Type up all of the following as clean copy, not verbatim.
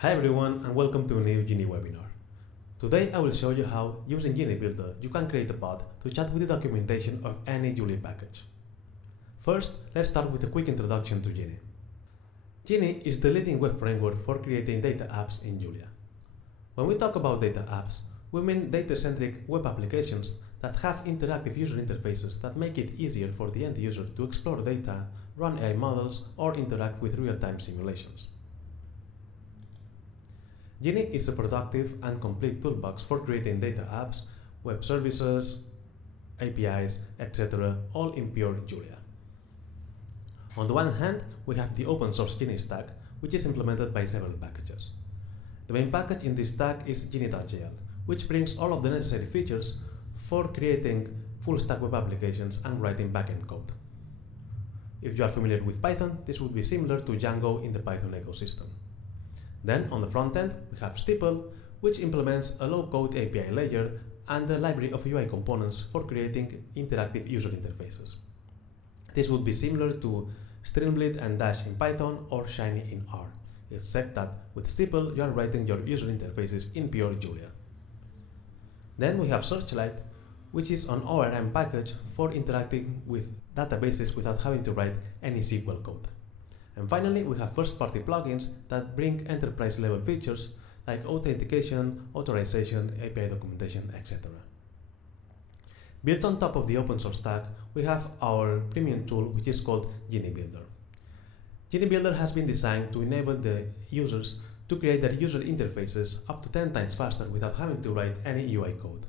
Hi everyone and welcome to a new Genie webinar. Today I will show you how, using Genie Builder, you can create a bot to chat with the documentation of any Julia package. First, let's start with a quick introduction to Genie. Genie is the leading web framework for creating data apps in Julia. When we talk about data apps, we mean data-centric web applications that have interactive user interfaces that make it easier for the end user to explore data, run AI models, or interact with real-time simulations. Genie is a productive and complete toolbox for creating data apps, web services, APIs, etc., all in pure Julia. On the one hand, we have the open source Genie stack, which is implemented by several packages. The main package in this stack is Genie.jl, which brings all of the necessary features for creating full stack web applications and writing backend code. If you are familiar with Python, this would be similar to Django in the Python ecosystem. Then, on the front end, we have Steeple, which implements a low-code API layer and a library of UI components for creating interactive user interfaces. This would be similar to Streamlit and Dash in Python or Shiny in R, except that with Steeple you are writing your user interfaces in pure Julia. Then we have Searchlight, which is an ORM package for interacting with databases without having to write any SQL code. And finally, we have first-party plugins that bring enterprise-level features like authentication, authorization, API documentation, etc. Built on top of the open source stack, we have our premium tool, which is called Genie Builder. Genie Builder has been designed to enable the users to create their user interfaces up to 10 times faster without having to write any UI code.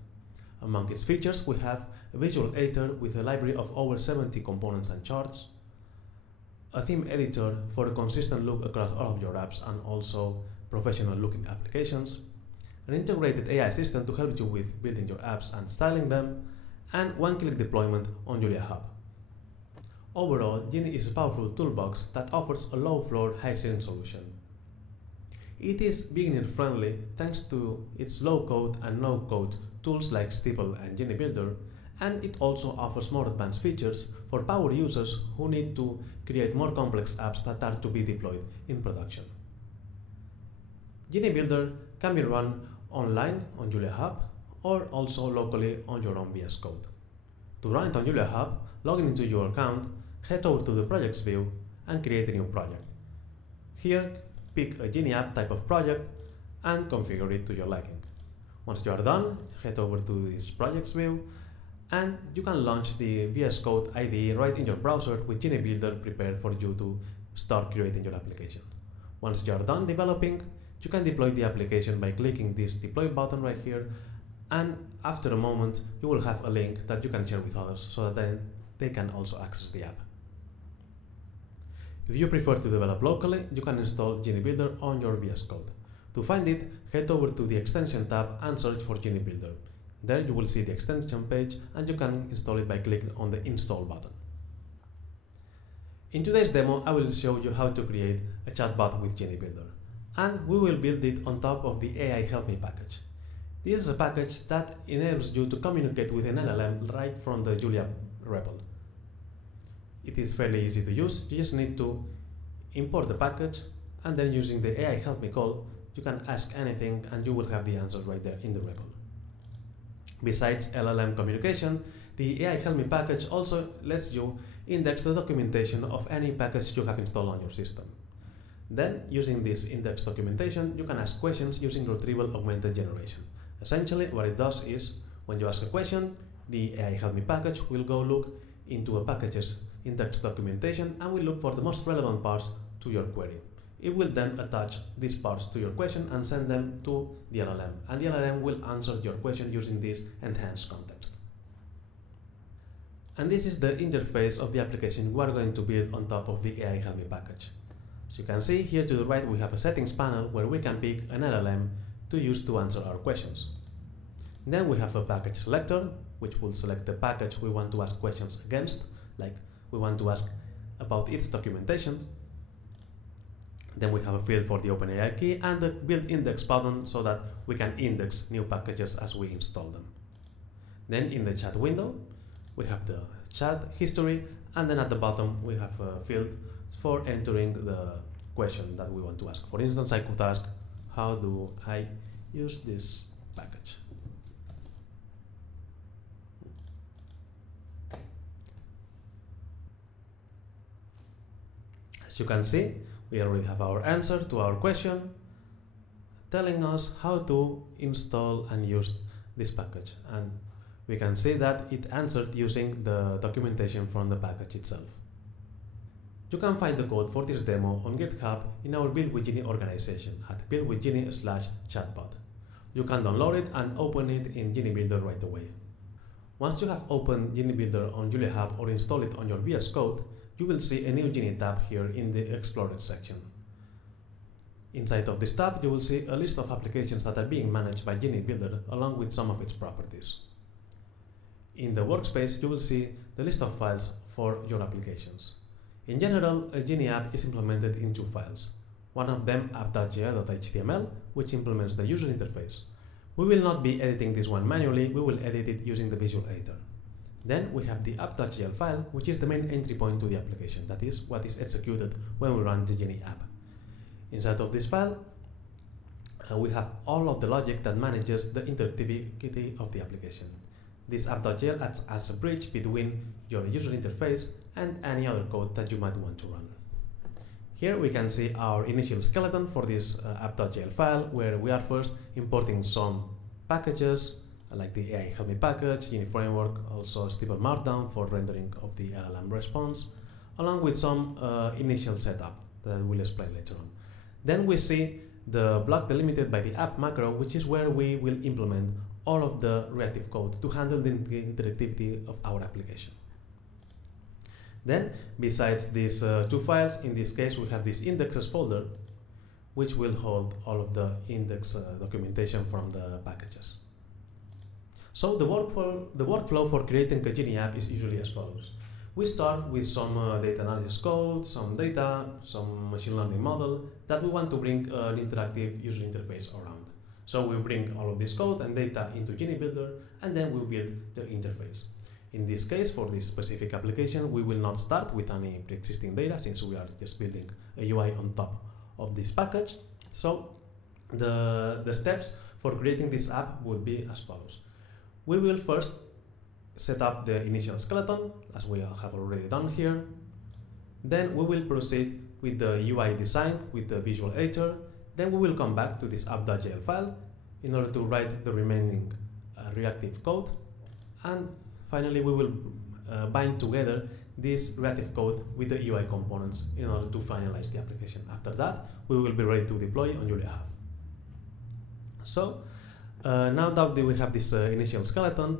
Among its features, we have a visual editor with a library of over 70 components and charts, a theme editor for a consistent look across all of your apps and also professional-looking applications, an integrated AI assistant to help you with building your apps and styling them, and one-click deployment on JuliaHub. Overall, Genie is a powerful toolbox that offers a low-floor, high-ceiling solution. It is beginner-friendly thanks to its low-code and no-code tools like Steeple and Genie Builder, and it also offers more advanced features for power users who need to create more complex apps that are to be deployed in production. Genie Builder can be run online on JuliaHub or also locally on your own VS Code. To run it on JuliaHub, log into your account, head over to the projects view and create a new project. Here, pick a Genie app type of project and configure it to your liking. Once you are done, head over to this projects view and you can launch the VS Code IDE right in your browser with Genie Builder prepared for you to start creating your application. Once you are done developing, you can deploy the application by clicking this deploy button right here, and after a moment you will have a link that you can share with others so that then they can also access the app. If you prefer to develop locally, you can install Genie Builder on your VS Code. To find it, head over to the extension tab and search for Genie Builder. There you will see the extension page and you can install it by clicking on the install button. In today's demo, I will show you how to create a chatbot with Genie Builder, and we will build it on top of the AI Help Me package. This is a package that enables you to communicate with an LLM right from the Julia REPL. It is fairly easy to use. You just need to import the package, and then using the AI Help Me call, you can ask anything and you will have the answer right there in the REPL. Besides LLM communication, the AI Help Me package also lets you index the documentation of any package you have installed on your system. Then, using this index documentation, you can ask questions using retrieval augmented generation. Essentially, what it does is, when you ask a question, the AI Help Me package will go look into a package's index documentation and will look for the most relevant parts to your query. It will then attach these parts to your question and send them to the LLM, and the LLM will answer your question using this enhanced context. And this is the interface of the application we are going to build on top of the AI Help Me package. As you can see, here to the right we have a settings panel where we can pick an LLM to use to answer our questions. Then we have a package selector, which will select the package we want to ask questions against, like we want to ask about its documentation. Then we have a field for the OpenAI key and the build index button so that we can index new packages as we install them. Then in the chat window, we have the chat history, and then at the bottom we have a field for entering the question that we want to ask. For instance, I could ask, how do I use this package. As you can see, we already have our answer to our question, telling us how to install and use this package. And we can see that it answered using the documentation from the package itself. You can find the code for this demo on GitHub in our Build with Genie organization at buildwithgenie/chatbot. You can download it and open it in Genie Builder right away. Once you have opened Genie Builder on JuliaHub or installed it on your VS Code, you will see a new Genie tab here in the Explorer section. Inside of this tab, you will see a list of applications that are being managed by Genie Builder along with some of its properties. In the workspace, you will see the list of files for your applications. In general, a Genie app is implemented in two files. One of them, app.jl.html, which implements the user interface. We will not be editing this one manually, we will edit it using the visual editor. Then we have the app.jl file, which is the main entry point to the application, that is, what is executed when we run the Genie app. Inside of this file, we have all of the logic that manages the interactivity of the application. This app.jl acts as a bridge between your user interface and any other code that you might want to run. Here we can see our initial skeleton for this app.jl file, where we are first importing some packages like the AI Help Me package, Genie Framework, also Stable Markdown for rendering of the LLM response, along with some initial setup that I will explain later on. Then we see the block delimited by the app macro, which is where we will implement all of the reactive code to handle the interactivity of our application. Then, besides these two files, in this case we have this indexes folder, which will hold all of the index documentation from the packages. So the workflow for creating a Genie app is usually as follows. We start with some data analysis code, some data, some machine learning model that we want to bring an interactive user interface around. So we bring all of this code and data into Genie Builder, and then we build the interface. In this case, for this specific application, we will not start with any pre-existing data since we are just building a UI on top of this package. So the steps for creating this app would be as follows. We will first set up the initial skeleton, as we have already done here. Then we will proceed with the UI design with the visual editor. Then we will come back to this app.jl file in order to write the remaining reactive code. And finally, we will bind together this reactive code with the UI components in order to finalize the application. After that, we will be ready to deploy on JuliaHub. So now that we have this initial skeleton,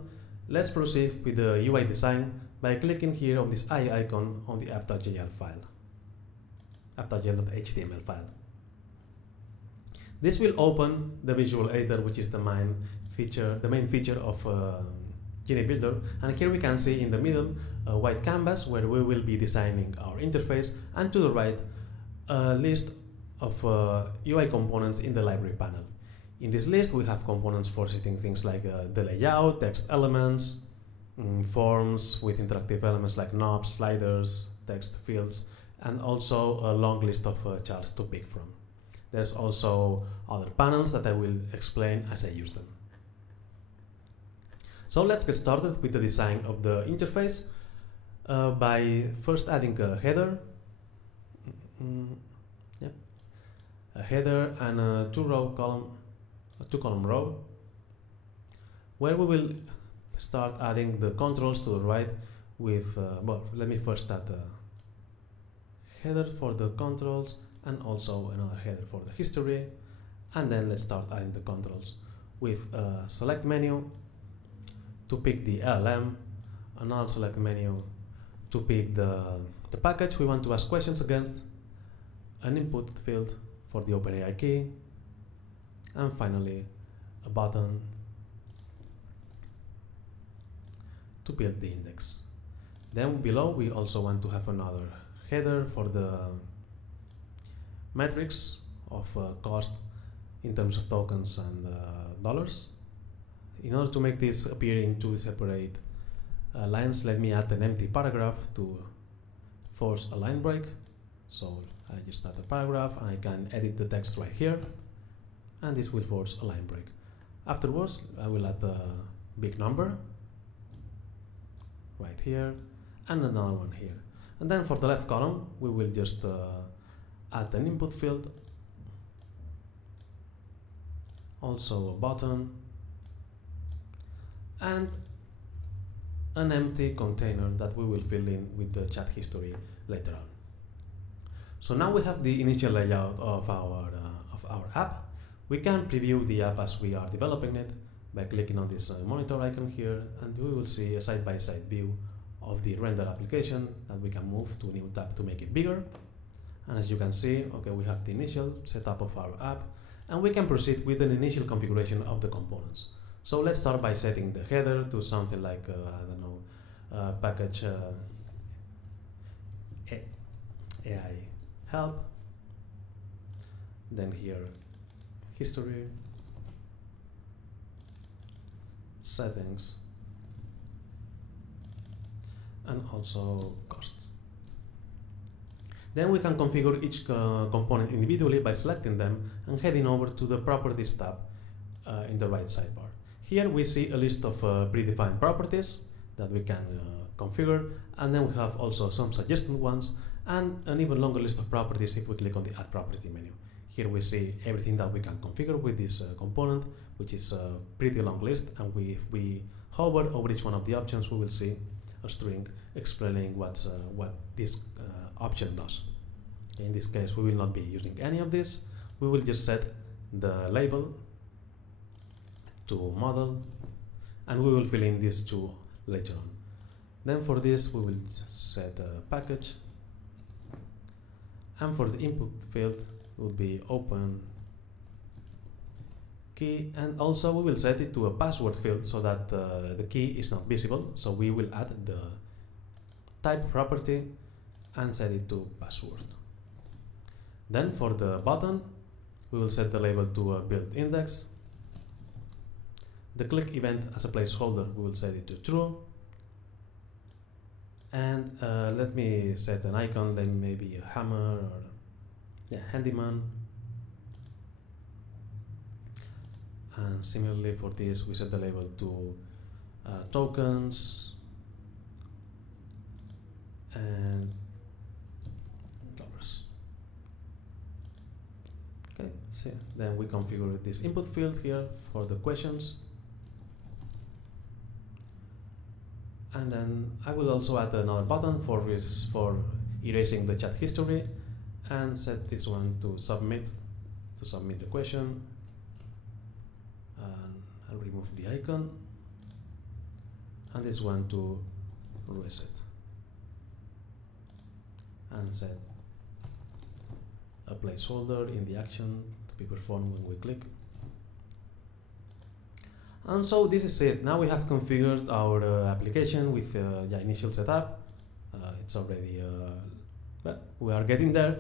let's proceed with the UI design by clicking here on this eye icon on the app.jl file, app.jl.html file. This will open the visual editor, which is the main feature of Genie Builder, and here we can see in the middle a white canvas where we will be designing our interface, and to the right a list of UI components in the library panel. In this list we have components for setting things like the layout, text elements, forms with interactive elements like knobs, sliders, text fields, and also a long list of charts to pick from. There's also other panels that I will explain as I use them. So let's get started with the design of the interface by first adding a header, a header and a two-column row, where we will start adding the controls to the right with, well, let me first add a header for the controls and also another header for the history, and then let's start adding the controls with a select menu to pick the LLM, another select menu to pick the package we want to ask questions against, an input field for the OpenAI key, and finally a button to build the index. Then below we also want to have another header for the metrics of cost in terms of tokens and dollars. In order to make this appear in two separate lines, let me add an empty paragraph to force a line break. So I just add a paragraph and I can edit the text right here. and this will force a line break. Afterwards, I will add a big number right here and another one here. And then for the left column, we will just add an input field, also a button, and an empty container that we will fill in with the chat history later on. So now we have the initial layout of our app. We can preview the app as we are developing it by clicking on this monitor icon here, and we will see a side-by-side view of the render application that we can move to a new tab to make it bigger. And as you can see, okay, we have the initial setup of our app, and we can proceed with an initial configuration of the components. So let's start by setting the header to something like, I don't know, package AI help. Then here, history, settings, and also costs. Then we can configure each component individually by selecting them and heading over to the Properties tab in the right sidebar. Here we see a list of predefined properties that we can configure, and then we have also some suggested ones and an even longer list of properties if we click on the Add Property menu. Here we see everything that we can configure with this component, which is a pretty long list, and if we hover over each one of the options, we will see a string explaining what this option does. In this case, we will not be using any of this. We will just set the label to model, and we will fill in these two later on. Then for this, we will set a package, and for the input field, will be open key, and also we will set it to a password field so that the key is not visible. So we will add the type property and set it to password. Then for the button, we will set the label to a build index. The click event as a placeholder, we will set it to true. And let me set an icon, then maybe a hammer or handyman. And similarly for this, we set the label to tokens and dollars. Okay, so then we configure this input field here for the questions. And then I will also add another button for erasing the chat history, and set this one to submit the question. And I'll remove the icon, and this one to reset, and set a placeholder in the action to be performed when we click. And so this is it. Now we have configured our application with initial setup. It's already, well, we are getting there.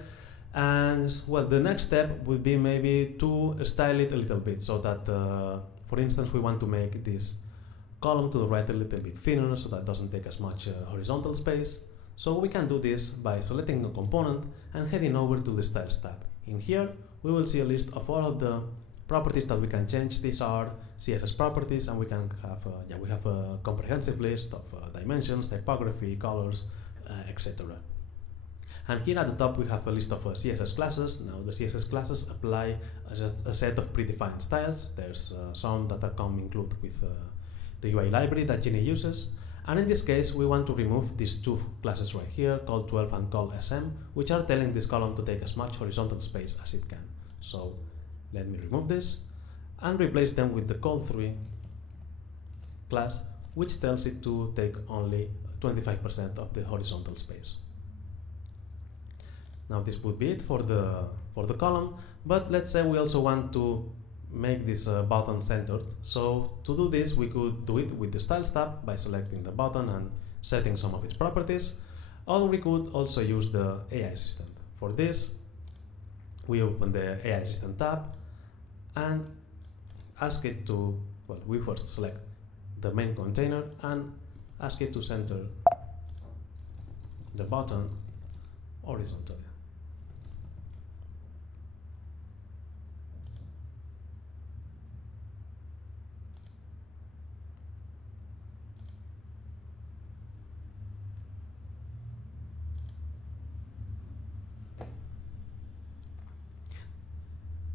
And well, the next step would be maybe to style it a little bit, so that, for instance, we want to make this column to the right a little bit thinner so that it doesn't take as much horizontal space. So we can do this by selecting a component and heading over to the Styles tab. In here, we will see a list of all of the properties that we can change. These are CSS properties, and we can have we have a comprehensive list of dimensions, typography, colors, etc. And here at the top we have a list of CSS classes. Now the CSS classes apply a set of predefined styles. There's some that come included with the UI library that Genie uses. And in this case, we want to remove these two classes right here, col12 and col_sm, which are telling this column to take as much horizontal space as it can. So let me remove this and replace them with the col3 class, which tells it to take only 25% of the horizontal space. Now this would be it for the column, but let's say we also want to make this button centered. So to do this, we could do it with the Styles tab by selecting the button and setting some of its properties, or we could also use the AI Assistant. For this, we open the AI Assistant tab and ask it to, well, we first select the main container and ask it to center the button horizontally.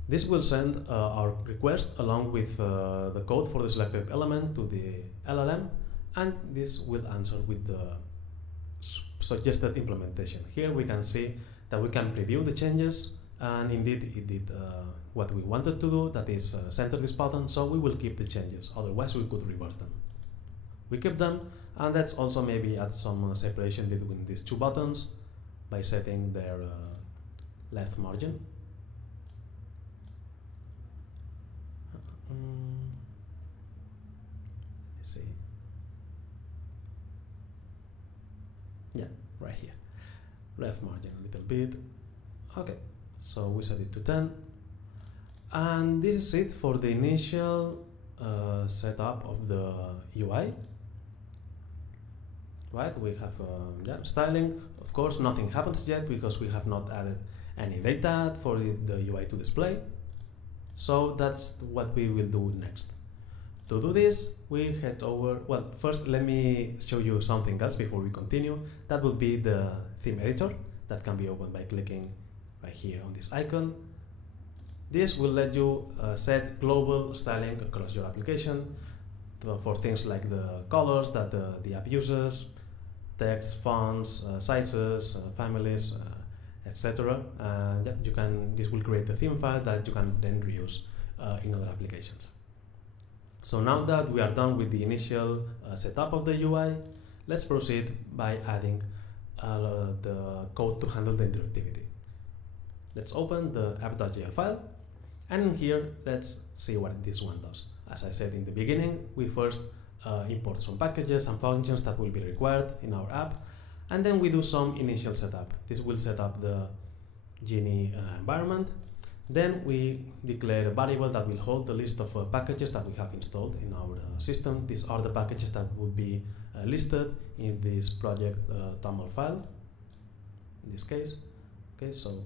This will send our request along with the code for the selected element to the LLM, and this will answer with the suggested implementation. Here we can see that we can preview the changes, and indeed it did what we wanted to do, that is center this button, so we will keep the changes, otherwise we could revert them. We keep them, and let's also maybe add some separation between these two buttons by setting their left margin. Let's see. Yeah, right here. Left margin a little bit. Okay, so we set it to 10. And this is it for the initial setup of the UI. Right, we have styling. Of course, nothing happens yet because we have not added any data for the UI to display. So that's what we will do next. To do this, we head over, well, first let me show you something else before we continue. That will be the theme editor that can be opened by clicking right here on this icon. This will let you set global styling across your application for things like the colors that the app uses, text, fonts, sizes, families, etc. This will create a theme file that you can then reuse in other applications. So now that we are done with the initial setup of the UI, let's proceed by adding the code to handle the interactivity. Let's open the app.jl file, and in here let's see what this one does. As I said in the beginning, we first import some packages and functions that will be required in our app, and then we do some initial setup. This will set up the Genie environment. Then we declare a variable that will hold the list of packages that we have installed in our system. These are the packages that will be listed in this project toml file, in this case. Okay, so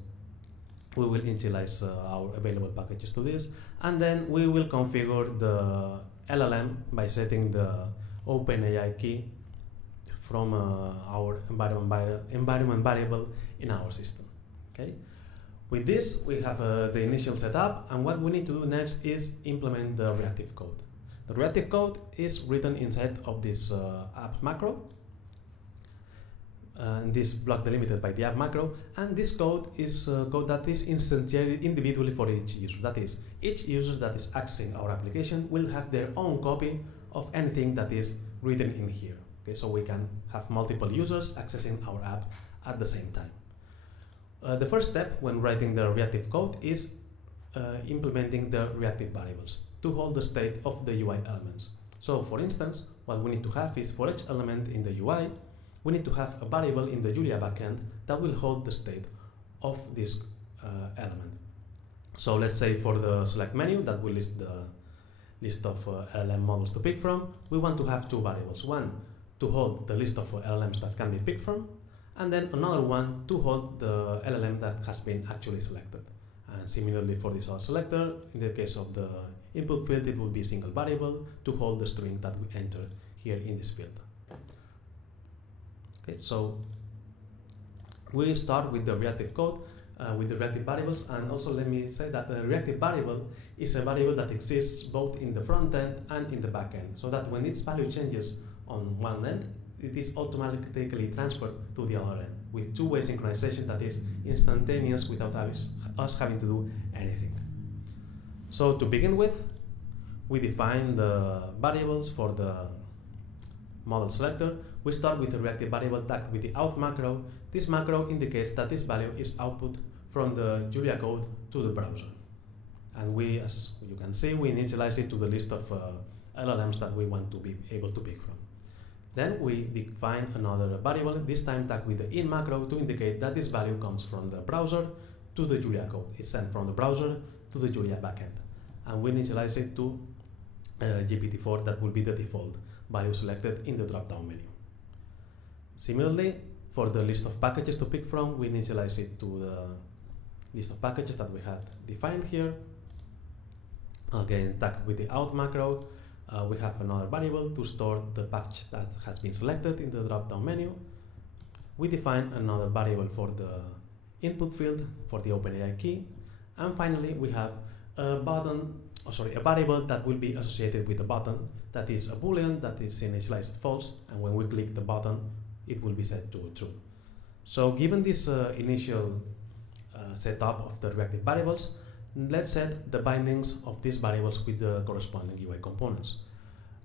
we will initialize our available packages to this, and then we will configure the LLM by setting the OpenAI key from our environment variable in our system. Okay. With this, we have the initial setup, and what we need to do next is implement the reactive code. The reactive code is written inside of this app macro, and this block delimited by the app macro, and this code is code that is instantiated individually for each user. That is, each user that is accessing our application will have their own copy of anything that is written in here. Okay, so we can have multiple users accessing our app at the same time. The first step when writing the reactive code is implementing the reactive variables to hold the state of the UI elements. So for instance, what we need to have is for each element in the UI, we need to have a variable in the Julia backend that will hold the state of this element. So let's say for the select menu that will list the list of LLM models to pick from, we want to have two variables. One to hold the list of LLMs that can be picked from, and then another one to hold the LLM that has been actually selected. And similarly for this selector, in the case of the input field, it will be a single variable to hold the string that we enter here in this field. Okay, so we start with the reactive code, with the reactive variables, and also let me say that the reactive variable is a variable that exists both in the front end and in the back end, so that when its value changes on one end, it is automatically transferred to the other end with two-way synchronization that is instantaneous without us having to do anything. So to begin with, we define the variables for the model selector. We start with a reactive variable tagged with the out macro. This macro indicates that this value is output from the Julia code to the browser. And we, as you can see, we initialize it to the list of LLMs that we want to be able to pick from. Then we define another variable, this time tagged with the in macro to indicate that this value comes from the browser to the Julia code. It's sent from the browser to the Julia backend. And we initialize it to GPT-4, that will be the default value selected in the drop-down menu. Similarly, for the list of packages to pick from, we initialize it to the list of packages that we had defined here. Again, tagged with the out macro. We have another variable to store the package that has been selected in the drop-down menu. We define another variable for the input field for the OpenAI key, And finally, we have a a variable that will be associated with the button, that is a boolean that is initialized at false, and when we click the button, it will be set to true. So given this initial setup of the reactive variables, let's set the bindings of these variables with the corresponding UI components.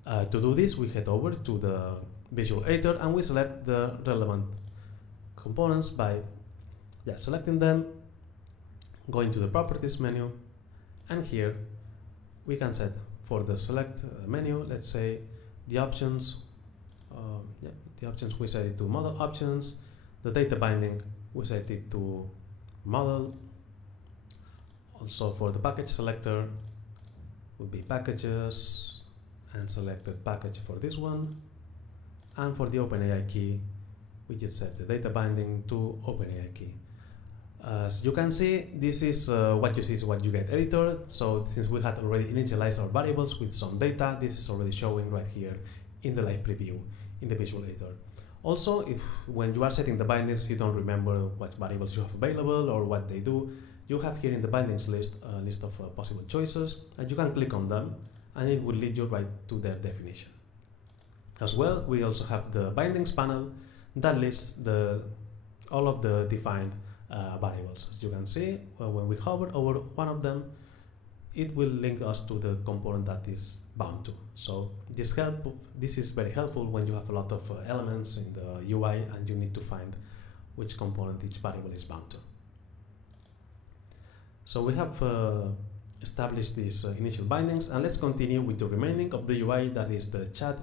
To do this, we head over to the visual editor and we select the relevant components by selecting them, going to the properties menu, and here we can set for the select menu, let's say the options, we set it to model options, the data binding we set it to model. Also for the package selector will be packages and selected package for this one, and for the OpenAI key we just set the data binding to OpenAI key. As you can see, this is what you see is what you get editor. So since we had already initialized our variables with some data, this is already showing right here in the live preview in the visual editor. Also, if when you are setting the bindings you don't remember what variables you have available or what they do, you have here in the bindings list a list of possible choices, and you can click on them and it will lead you right to their definition. As well, we also have the bindings panel that lists all of the defined variables. As you can see, when we hover over one of them, it will link us to the component that is bound to. So this is very helpful when you have a lot of elements in the UI and you need to find which component each variable is bound to. So we have established these initial bindings, and let's continue with the remaining of the UI, that is the chat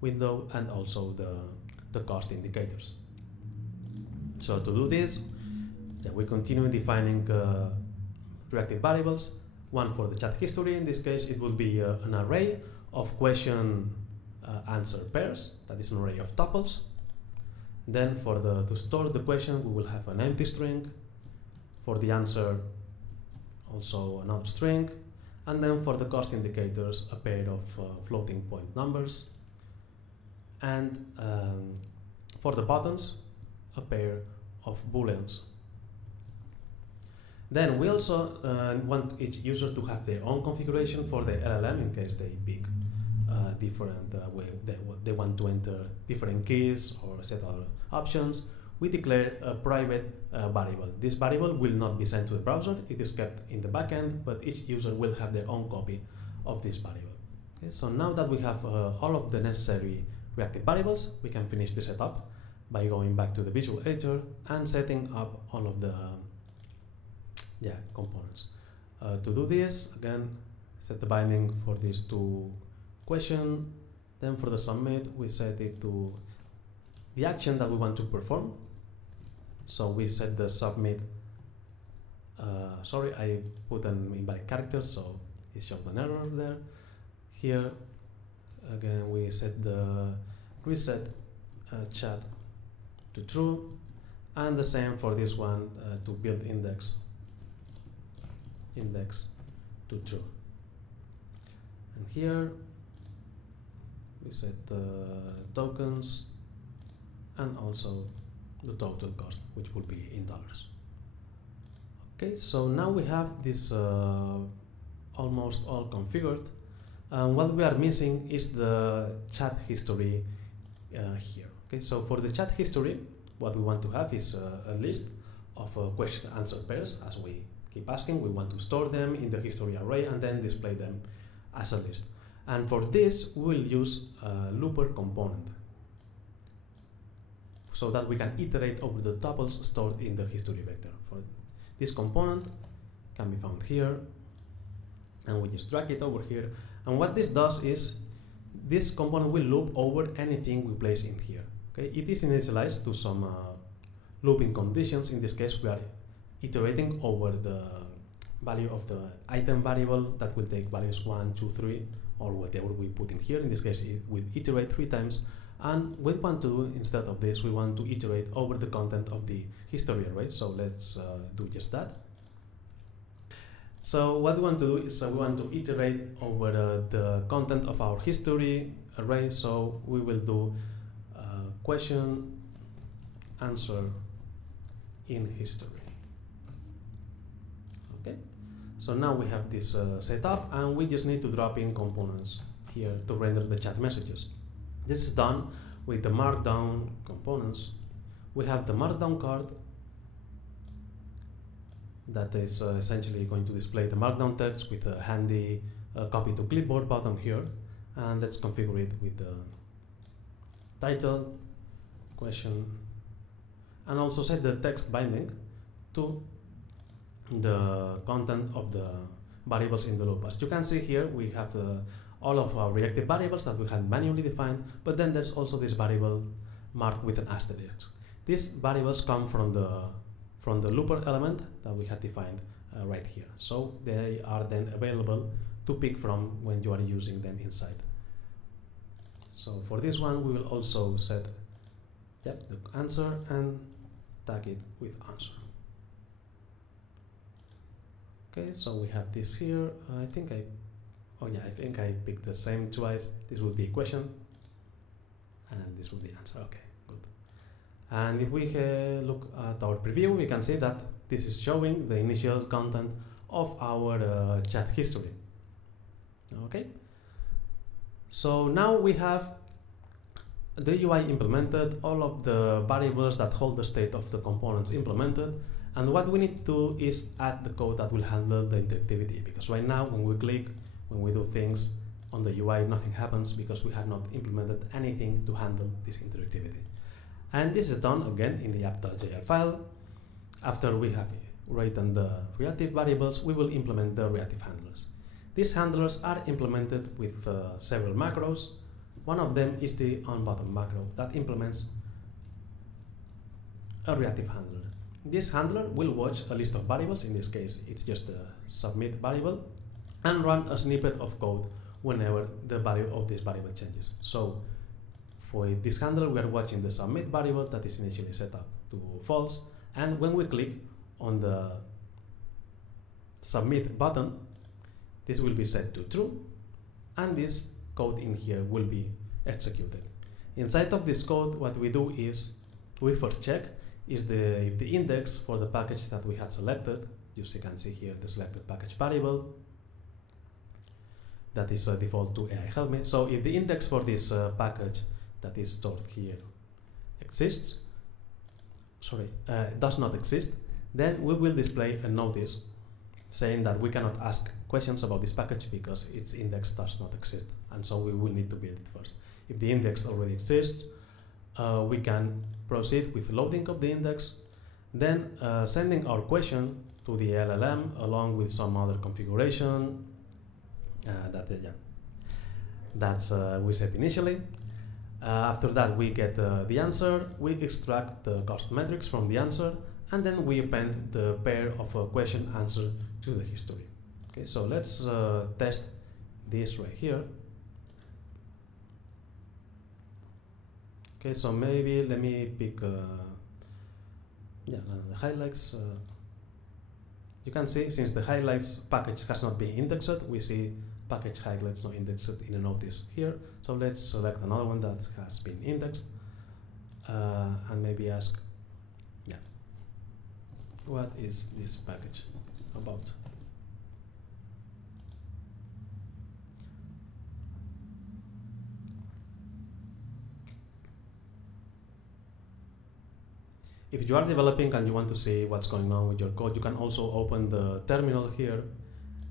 window and also the cost indicators. So to do this, we continue defining reactive variables. One for the chat history, in this case it will be an array of question answer pairs, that is an array of tuples. Then for to store the question we will have an empty string, for the answer also another string, and then for the cost indicators a pair of floating point numbers, and for the buttons a pair of booleans. Then we also want each user to have their own configuration for the LLM in case they pick different way they want to enter different keys or set other options. We declare a private variable. This variable will not be sent to the browser, it is kept in the backend, but each user will have their own copy of this variable. Okay, so now that we have all of the necessary reactive variables, we can finish the setup by going back to the visual editor and setting up all of the components. To do this, again, set the binding for these two questions. Then for the submit, we set it to the action that we want to perform. So we set the submit. Sorry, I put an invalid character, so it showed an error there. Here, again, we set the reset chat to true, and the same for this one to build index to true. And here we set the tokens and also the total cost, which will be in dollars. Okay, so now we have this almost all configured. What we are missing is the chat history here. Okay, so for the chat history, what we want to have is a list of question answer pairs. As we keep asking, we want to store them in the history array and then display them as a list. And for this, we will use a looper component so that we can iterate over the tuples stored in the history vector. For this component can be found here, and we just drag it over here. And what this does is this component will loop over anything we place in here. Okay, it is initialized to some looping conditions. In this case, we are iterating over the value of the item variable that will take values 1, 2, 3, or whatever we put in here. In this case, it will iterate 3 times. And what we want to do instead of this, we want to iterate over the content of the history array. So let's do just that. So what we want to do is we want to iterate over the content of our history array. So we will do question answer in history. Okay, So now we have this set up, and we just need to drop in components here to render the chat messages. This is done with the markdown components. We have the markdown card that is essentially going to display the markdown text with a handy copy to clipboard button here, and let's configure it with the title, question, and also set the text binding to the content of the variables in the loop. As you can see here, we have all of our reactive variables that we had manually defined, but then there's also this variable marked with an asterisk. These variables come from the looper element that we had defined right here. So they are then available to pick from when you are using them inside. So for this one, we will also set the answer and tag it with answer. Okay, so we have this here. I think I picked the same twice. This would be a question, and this would be answer. Okay, good. And if we look at our preview, we can see that this is showing the initial content of our chat history. Okay, so now we have the UI implemented, all of the variables that hold the state of the components implemented, and what we need to do is add the code that will handle the interactivity, because right now when we click, when we do things on the UI, nothing happens because we have not implemented anything to handle this interactivity. And this is done again in the app.jl file. After we have written the reactive variables, we will implement the reactive handlers. These handlers are implemented with several macros. One of them is the onButton macro that implements a reactive handler. This handler will watch a list of variables, in this case it's just the submit variable, and run a snippet of code whenever the value of this variable changes. So for this handler, we are watching the submit variable that is initially set up to false, and when we click on the submit button, this will be set to true, and this code in here will be executed. Inside of this code, what we do is we first check if the index for the package that we had selected, you can see here the selected package variable that is default to AI Help Me. So if the index for this package that is stored here does not exist, then we will display a notice saying that we cannot ask questions about this package because its index does not exist, and so we will need to build it first. If the index already exists, we can proceed with loading of the index, then sending our question to the LLM along with some other configuration that's we set initially. After that, we get the answer, we extract the cost metrics from the answer, and then we append the pair of question answer to the history. Okay, so let's test this right here. Okay, so maybe let me pick the highlights. You can see since the highlights package has not been indexed, we see package highlights not indexed in a notice here. So let's select another one that has been indexed and maybe ask, what is this package about? If you are developing and you want to see what's going on with your code, you can also open the terminal here,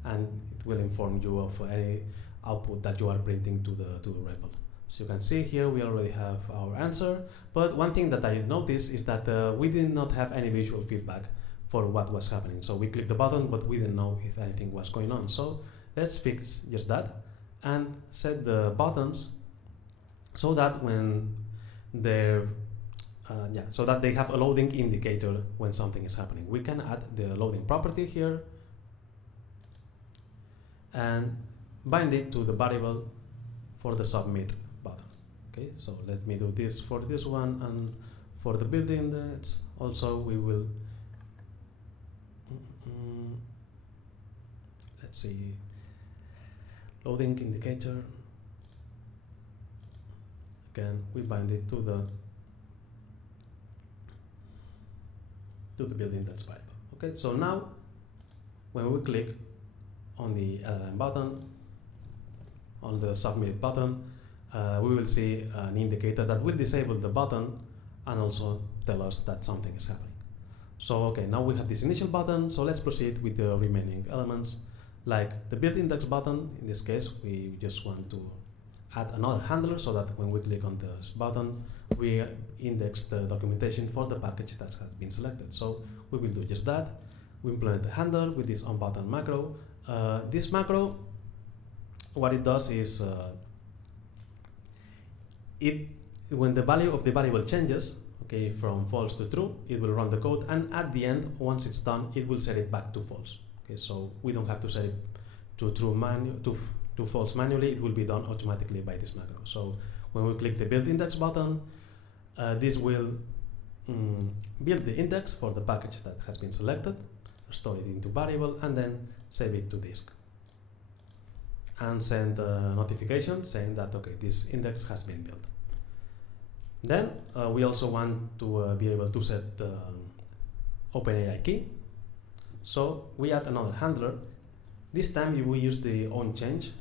and it will inform you of any output that you are printing to the REPL. So you can see here we already have our answer, but one thing that I noticed is that we did not have any visual feedback for what was happening. So we clicked the button, but we didn't know if anything was going on. So let's fix just that and set the buttons so that when they're so that they have a loading indicator when something is happening. We can add the loading property here and bind it to the variable for the submit button. Okay, so let me do this for this one, and for the build index also we will let's see, loading indicator, again we bind it to the build index variable. Okay, so now when we click on the LLM button, on the submit button, we will see an indicator that will disable the button and also tell us that something is happening. So okay, now we have this initial button, so let's proceed with the remaining elements. Like the build index button, in this case, we just want to add another handler so that when we click on this button, we index the documentation for the package that has been selected. So we will do just that. We implement the handler with this onButton macro. This macro, what it does is, when the value of the variable changes, okay, from false to true, it will run the code, and at the end, once it's done, it will set it back to false. Okay, so we don't have to set it to to false manually. It will be done automatically by this macro. So when we click the build index button, this will build the index for the package that has been selected, store it into variable, and then save it to disk, and send a notification saying that okay, this index has been built. Then we also want to be able to set the OpenAI key. So we add another handler. This time we use the onChange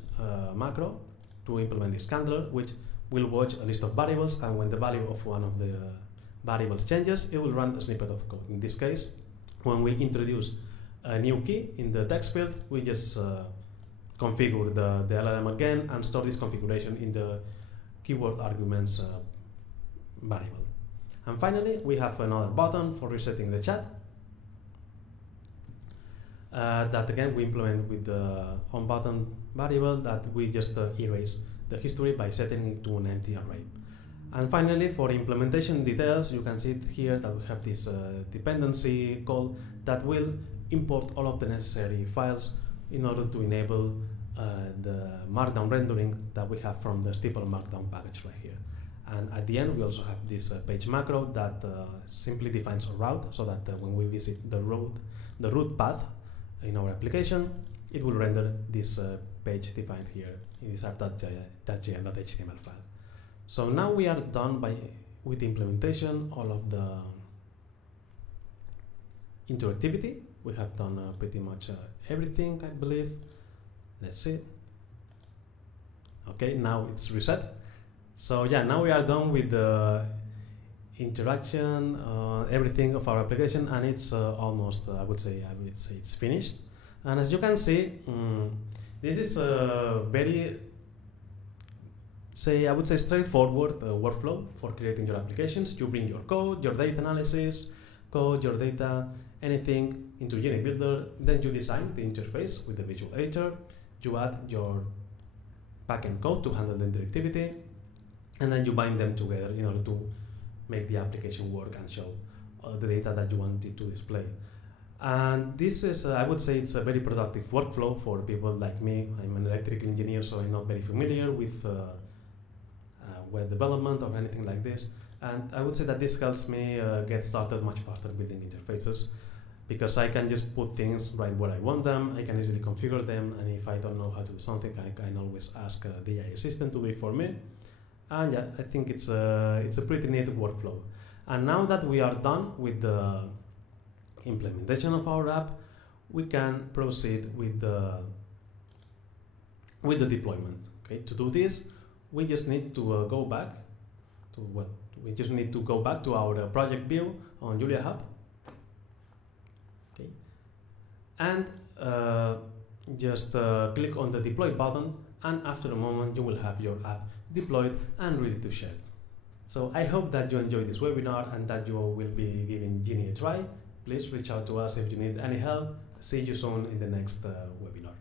macro to implement this handler, which will watch a list of variables, and when the value of one of the variables changes, it will run a snippet of code. In this case, when we introduce a new key in the text field, we just configure the LLM again and store this configuration in the keyword arguments variable. And finally, we have another button for resetting the chat that again we implement with the onButton variable that we just erase the history by setting it to an empty array. And finally, for implementation details, you can see it here that we have this dependency call that will import all of the necessary files in order to enable the markdown rendering that we have from the stipple markdown package right here. And at the end, we also have this page macro that simply defines a route, so that when we visit the route path in our application, it will render this page defined here in this app.jl.html file. So now we are done with the implementation, all of the interactivity. We have done pretty much everything, I believe. Let's see. Okay, now it's reset. So yeah, now we are done with the interaction, everything of our application, and it's almost, I would say it's finished. And as you can see, this is a very, I would say straightforward workflow for creating your applications. You bring your code, your data analysis, code, your data, anything into Genie Builder, then you design the interface with the visual editor, you add your backend code to handle the interactivity, and then you bind them together in order to make the application work and show the data that you want it to display. And this is, I would say, it's a very productive workflow for people like me. I'm an electrical engineer, so I'm not very familiar with web development or anything like this. And I would say that this helps me get started much faster building interfaces, because I can just put things right where I want them. I can easily configure them, and if I don't know how to do something, I can always ask the AI assistant to do it for me. And yeah, I think it's a pretty neat workflow. And now that we are done with the implementation of our app, we can proceed with the deployment. Okay, to do this, we just need to go back to what? We just need to go back to our project view on JuliaHub. Okay, and just click on the deploy button, and after a moment, you will have your app deployed and ready to share. So I hope that you enjoyed this webinar and that you will be giving Genie a try. Please reach out to us if you need any help. See you soon in the next webinar.